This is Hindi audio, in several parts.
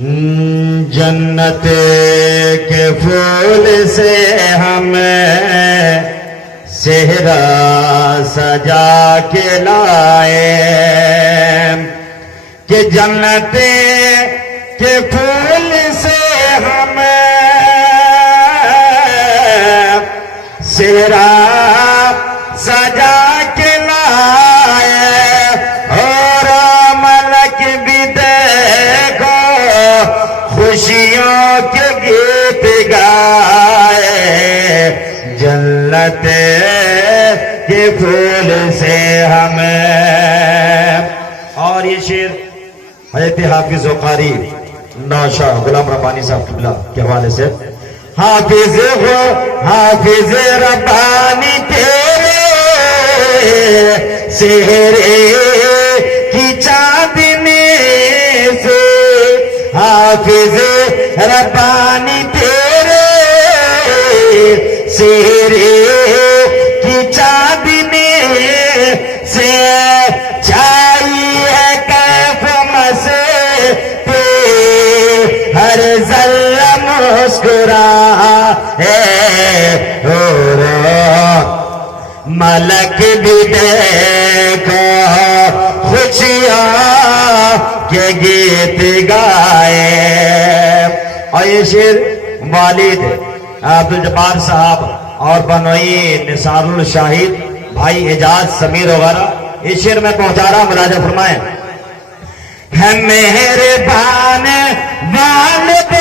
जन्नत के फूल से हमें सेहरा सजा के लाए कि जन्नत के फूल से हमें सेहरा सजा के लाए और मलक भी देखो खुशियों के गीत गाए जन्नत के फूल से हमें। और ये शेर हज़रत हाफिज कारी नौशाह गुलाम रब्बानी साहब किबला के हवाले से। हाफिज हो हाफिज रब्बानी तेरे सेहरे की चांदनी से, हाफिज रब्बानी तेरे सेहरे की चांदनी से चाहिए कैफ मसे पे हर जल्ला मुस्कुरा है और मलक भी देखो खुशियां के गीत गाए। और ये शेर वालिद अब्दुल जब्बार साहब और बनोई निसारुल शाहिद भाई एजाज समीर वगैरह इस शेर में पहुंचा रहा, मुलाजा फरमाए। है मेहरबान वालिद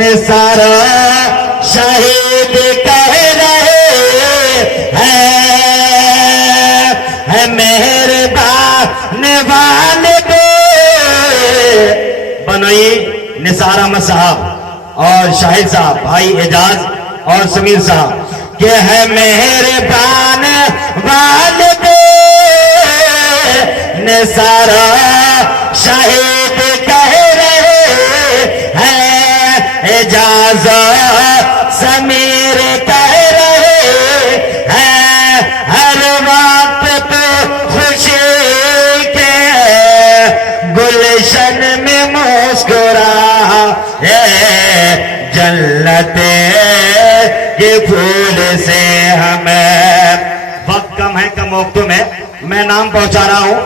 निसार शाहिद कह रहे हैं, है मेहरबान वालिद बनोई निसार अहमद साहब और शाहिद साहब भाई एजाज और समीर साहब के है मेहरबान वालिद निसार शाहिद कह रहे हैं, एजाज समीर कह रहे हैं, हर वक्त तो खुशी के गुलशन में मुस्कुरा जन्नत के फूल से हमें। वक्त कम है, कम वक्तों में मैं नाम पहुंचा रहा हूं।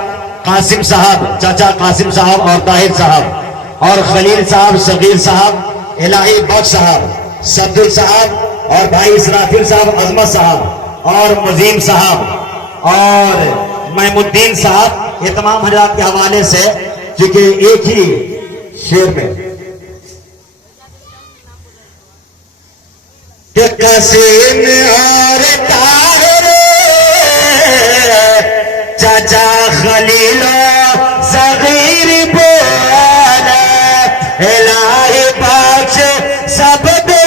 कासिम साहब, चाचा कासिम साहब और ताहिर साहब और खलील साहब, सगीर साहब, इलाही बख्श साहब, सब्दुल साहब और भाई इसराफिल साहब, अजमत साहब और मुजीम साहब और महमुद्दीन साहब, ये तमाम हजरात के हवाले से क्योंकि एक ही शेर में कासिम और ताहिर चाचा खलील सगीर बोले इलाही बख्श सब दे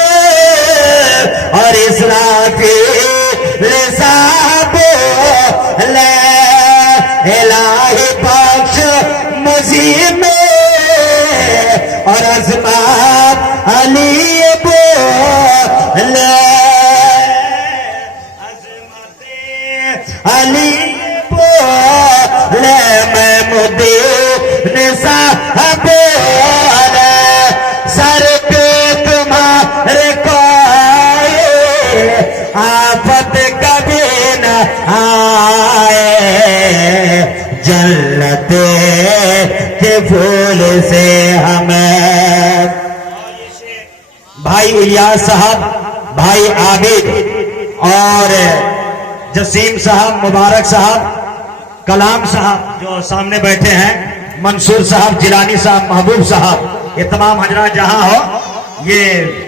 और इसराफील साहब बोले इलाही बख्श मुजीब और अज़मत अली बोले अली बोले महमूदीन साहब बोले सर पे तुम्हारे कोई आफत कभी न आए जन्नत के फूल से हमें। भाई इलियास साहब, भाई आबिद और जसीम साहब, मुबारक साहब, कलाम साहब जो सामने बैठे हैं, मंसूर साहब, जिलानी साहब, महबूब साहब, ये तमाम हजरात जहां हो ये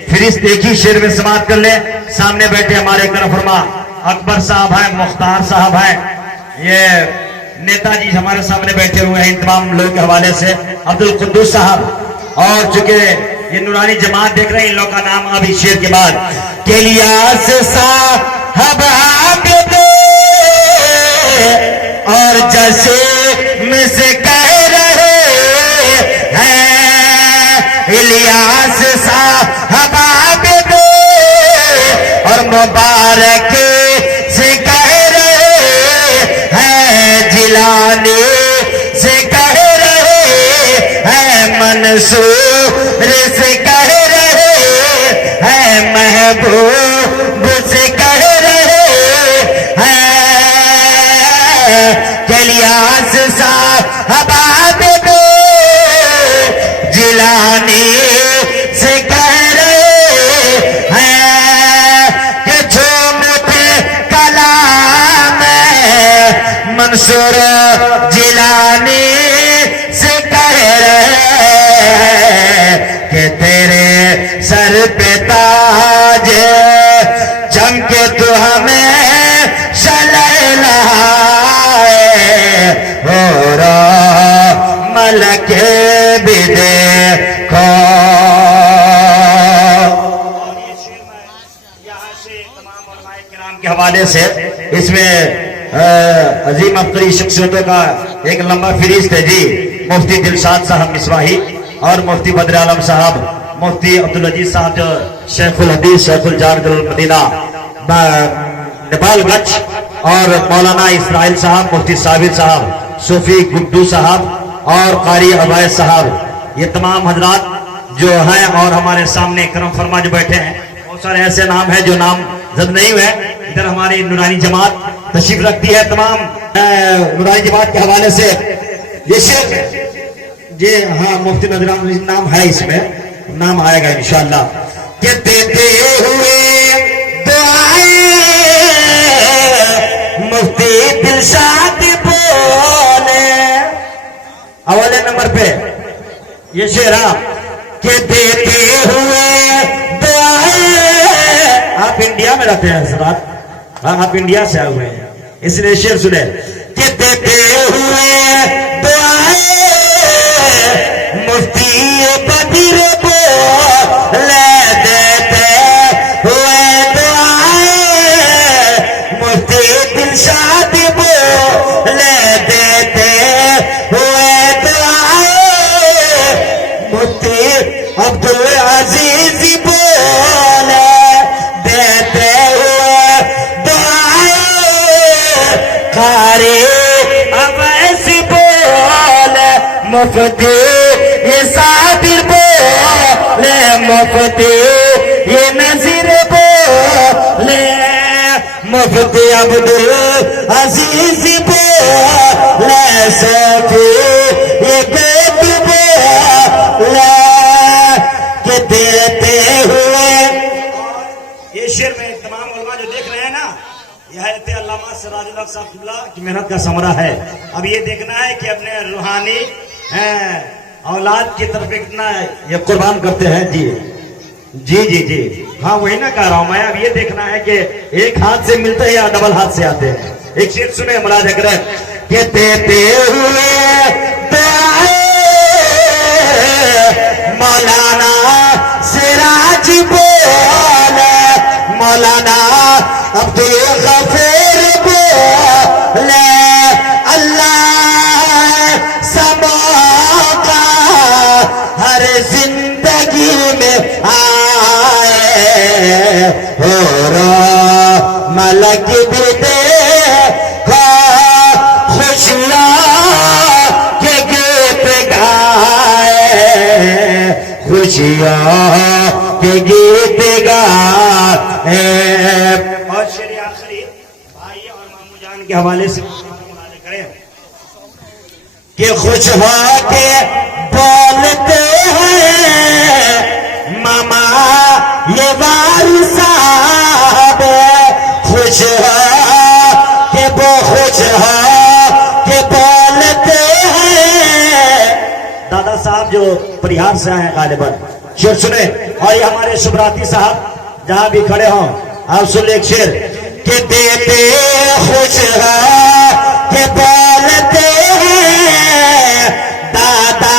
फिरिस्त एक ही शेर में समाप्त कर ले। सामने बैठे हमारे करफरमा अकबर साहब हैं, मुख्तार साहब हैं, ये नेताजी हमारे सामने बैठे हुए हैं इन तमाम लोगों के हवाले से, अब्दुल कुद्दूस साहब और चूंकि ये नूरानी जमात देख रहे हैं इन लोगों का नाम अब इस शेर के बाद के इलियास साहब और जैसे में से कह रहे हैं इलियास साहब और मुबारक से कह रहे हैं जिलानी से कह रहे मंसूर से कह रहे हैं, महबूब से कह रहे हैं, इलियास साहब दो जिलानी से कह रहे हैं कि झूमते कलाम मंसूर जिलानी से कह रहे हैं कि तेरे सर पे ताज चमके तो हमें और मलक भी देखो। और ये शेर मैं यहाँ से तमाम उलमाए किराम के हवाले से इसमें अजीम अफ्तरी शख्सियतों का एक लंबा फहरिस्त है जी। मुफ्ती दिलशाद साहब मिसवाही और मुफ्ती बद्र आलम साहब, मुफ्ती अब्दुल अजीज साहब जो शेखुल हदीस शेखुल जारदुल मदीना नेपालगंज, और मौलाना इस्राइल साहब, मुफ्ती साबिर साहब, सूफी गुड्डू साहब और कारी अवैस साहब, ये तमाम हजरात जो हैं और हमारे सामने करम फरमा जो बैठे हैं। बहुत सारे ऐसे नाम हैं जो नाम जद नहीं हुए। इधर हमारी नूरानी जमात तशरीफ रखती है। तमाम नूरानी जमात के हवाले से ये शेर जी, हाँ मुफ्ती नजरान नाम है, इसमें नाम आएगा इंशाअल्लाह। कि देते हुए मुफ्ती दिलशाद बोले अवले नंबर पे ये शेर के देते हुए दुआएं। आप इंडिया में रहते हैं सरात, हाँ आप इंडिया से आए हुए हैं, इसलिए शेर सुने कि देते हुए दुआएं मुफ्ती बदर बोले, देते हुए दुआएं मुफ्ती दिलशाद बोले, देते हुए दुआएं मुफ्ती अब्दुल अजीज बोले, देते हुए दुआएं कारी अवैस बोले, मुफ्ती ये साबिर बोले, मुफ्ती ये नजीर बोले, मुफ्ती अब्दुल अजीज बोले, सफी ये बेट बोले कि देते हुए। ये शेर में तमाम उलमा जो देख रहे हैं ना, यह अल्लामा सिराजुल हक साहब की मेहनत का समरा है। अब ये देखना है कि अपने रूहानी औलाद की तरफ कितना ये कुर्बान करते हैं जी। जी जी जी हाँ वही ना कह रहा हूं मैं। अब ये देखना है कि एक हाथ से मिलते हैं या डबल हाथ से आते हैं। एक शेर सुने मुलाजा करें कि देते हुए मौलाना सिराज बोले, मौलाना अब्दुल गफूर बोले, अल्लाह सबा का हर जिंदगी में आए और मलक भी देखो, खुशियां के गीत गाए, खुशियां के गीत गाए। और शेर आखिरी भाई और मामू जान के हवाले से करें कि खुश हो के बोलते हैं मामा ये वारी साहब, खुश हो के वो खुश हो के बोलते हैं। दादा साहब जो परिहार से आए हैं गालिबन, शेर सुने। और ये हमारे शुभराती साहब जहां भी खड़े हों आप सुन ले एक शेर कि देते खुश हो के बोलते हैं दादा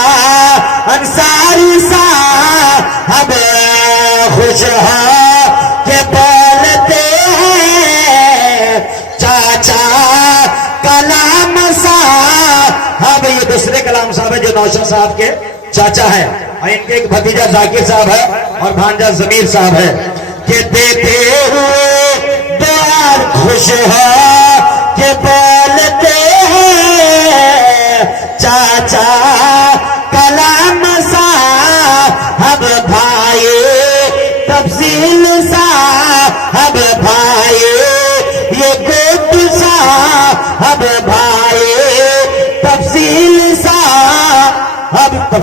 अंसारी साहब, खुश हो के बोलते हैं चाचा कलाम साहब। ये दूसरे कलाम साहब है जो नौशाद साहब के चाचा है, और इनके एक भतीजा जाकिर साहब है और भांजा जमीर साहब है। कि देते हुए द्वार खुश हो के बोलते हैं चाचा कलाम साहब,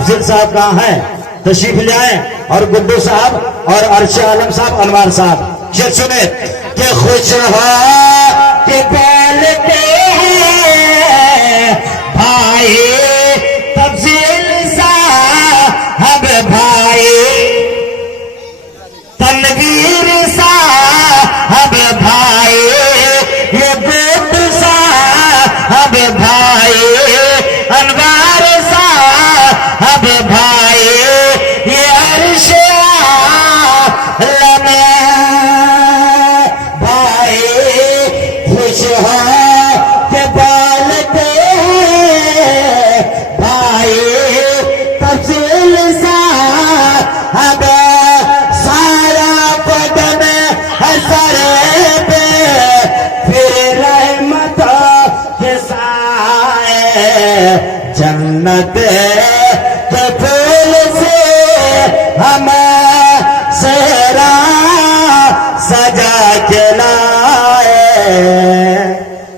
अफजल साहब कहाँ हैं, तशरीफ ले आए, और गुड्डू साहब और अरशद आलम साहब, अनवार साहब। शेर सुने कि खुश हो कि बोलते हैं भाई तफजील साहब, भाई तनवीर साहब, भाई ये गुड्डू साहब, भाई अनवार साहब, भाई ये अरशद आलम, भाई खुश हो के बोलते भाई तफसील साहब, सारा बदन हसर पे फिर रहमतों के साए, जन्नत के फूल से हमें सेहरा सजा के लाए।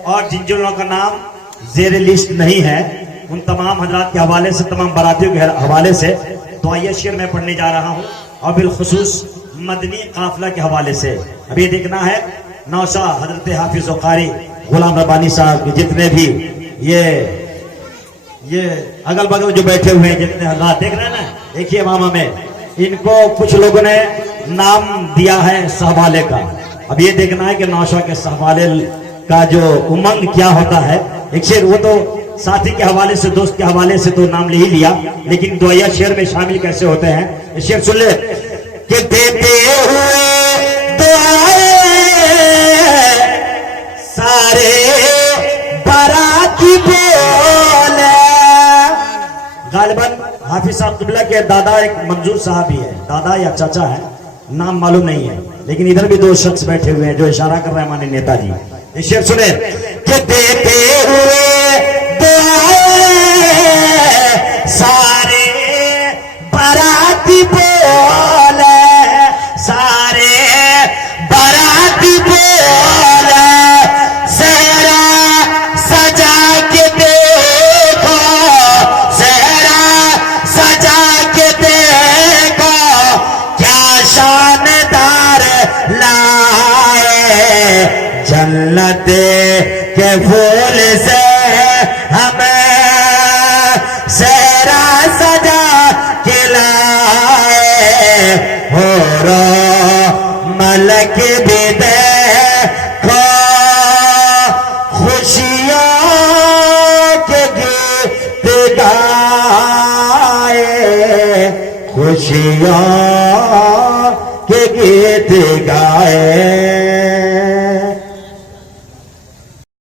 और जिन जिन लोगों का नाम जेर लिस्ट नहीं है, उन तमाम हजरात के हवाले से, तमाम बारातियों के हवाले से दुआया शेर मैं पढ़ने जा रहा हूँ, और बिलखुसूस मदनी काफिला के हवाले से। अभी देखना है नौशा हजरत हाफिज कारी गुलाम रब्बानी साहब के जितने भी ये अगल बगल जो बैठे हुए हैं, जितने हजरात देख रहे हैं ना, देखिए मामा में, इनको कुछ लोगों ने नाम दिया है सहवाले का। अब ये देखना है कि नौशा के सहवाले का जो उमंग क्या होता है। एक शेर वो तो साथी के हवाले से, दोस्त के हवाले से तो नाम ले ही लिया, लेकिन दुआया शेर में शामिल कैसे होते हैं, शेर सुन ले कि देते हुए दुआएं सारे बाराती बोले। गालिबन हाफिज साहब किबला के दादा एक मंजूर साहब ही है, दादा या चाचा है, नाम मालूम नहीं है, लेकिन इधर भी दो शख्स बैठे हुए हैं जो इशारा कर रहे हैं माननीय नेताजी। ये शेर सुने कि देते हुए सारे बाराती बोले, सारे बाराती बोले, सेहरा सजा के देखो, सेहरा सजा के देखो, क्या शानदार लाए, जन्नत के फूल से हमें सेहरा सजा के लाए, हो रो मलक भी देखो, खुशियों के गीत गाए, खुशियों के गीत गाए।